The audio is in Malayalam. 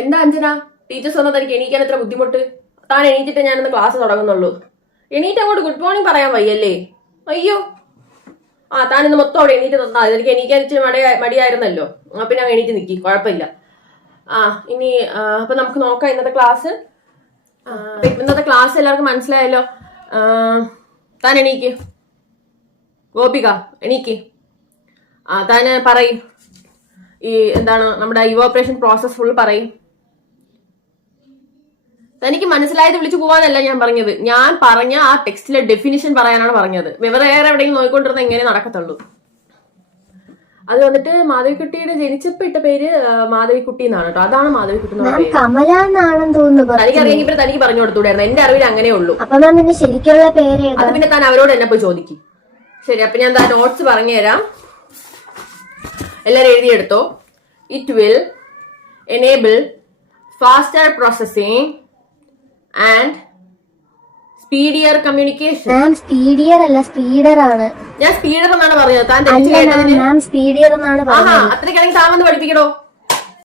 എന്താ അഞ്ജന, ടീച്ചേഴ്സ് വന്നാൽ തനിക്ക് എണീക്കാൻ എത്ര ബുദ്ധിമുട്ട്? താൻ എണീറ്റിട്ട് ഞാനൊന്ന് ക്ലാസ് തുടങ്ങുന്നുള്ളൂ. എണീറ്റ് അങ്ങോട്ട് ഗുഡ് മോർണിംഗ് പറയാൻ വയ്യല്ലേ? അയ്യോ, താൻ ഇന്ന് മൊത്തം അവിടെ എണീറ്റ് തന്നാ. എനിക്ക് എണീക്കാൻ ഇച്ചിരി മടിയായിരുന്നല്ലോ. പിന്നെ അങ്ങ് എണീറ്റ് നിൽക്കി, കുഴപ്പമില്ല. ഇനി അപ്പൊ നമുക്ക് നോക്കാം ഇന്നത്തെ ക്ലാസ്. ഇന്നത്തെ ക്ലാസ് എല്ലാവർക്കും മനസ്സിലായല്ലോ. താൻ എണീക്ക്. ഗോപിക എണീക്ക്. താൻ പറയും ഈ എന്താണ് നമ്മുടെ ഇവോപ്പറേഷൻ പ്രോസസ് ഫുൾ പറയും. തനിക്ക് മനസ്സിലായത് വിളിച്ചു പോകാനല്ല ഞാൻ പറഞ്ഞത്. ഞാൻ പറഞ്ഞ ആ ടെക്സ്റ്റിലെ ഡെഫിനിഷൻ പറയാനാണ് പറഞ്ഞത്. വേറെ എവിടെയെങ്കിലും നോക്കിക്കൊണ്ടിരുന്ന എങ്ങനെ നടക്കത്തുള്ളൂ. അത് വന്നിട്ട് മാധവിക്കുട്ടിയുടെ ജനിച്ചപ്പോ ഇട്ട പേര് മാധവിക്കുട്ടി എന്നാണ് കേട്ടോ. അതാണ് മാധവിക്കുട്ടി എന്ന് പറയുന്നത്. തനിക്കറിയെങ്കിൽ പിന്നെ തനിക്ക് പറഞ്ഞു കൊടുത്തൂടായിരുന്നു. എന്റെ അറിവിൽ അങ്ങനെ ഉള്ളൂ. അത് പിന്നെ താൻ അവരോട് എന്നെ പോയി ചോദിക്കും. ശരി, അപ്പൊ ഞാൻ താൻ നോട്ട്സ് പറഞ്ഞുതരാം. എല്ലാരും എഴുതിയെടുത്തോ. It will enable faster processing and speedier communication. Speedier അല്ല, സ്പീഡർ ആണ്. ഞാൻ സ്പീഡർ എന്നാണ് പറഞ്ഞത്. താൻ സ്പീഡിയർ എന്നാണ്. അത്രയ്ക്കാണെങ്കിൽ താൻ വന്ന് പഠിപ്പിക്കണോ?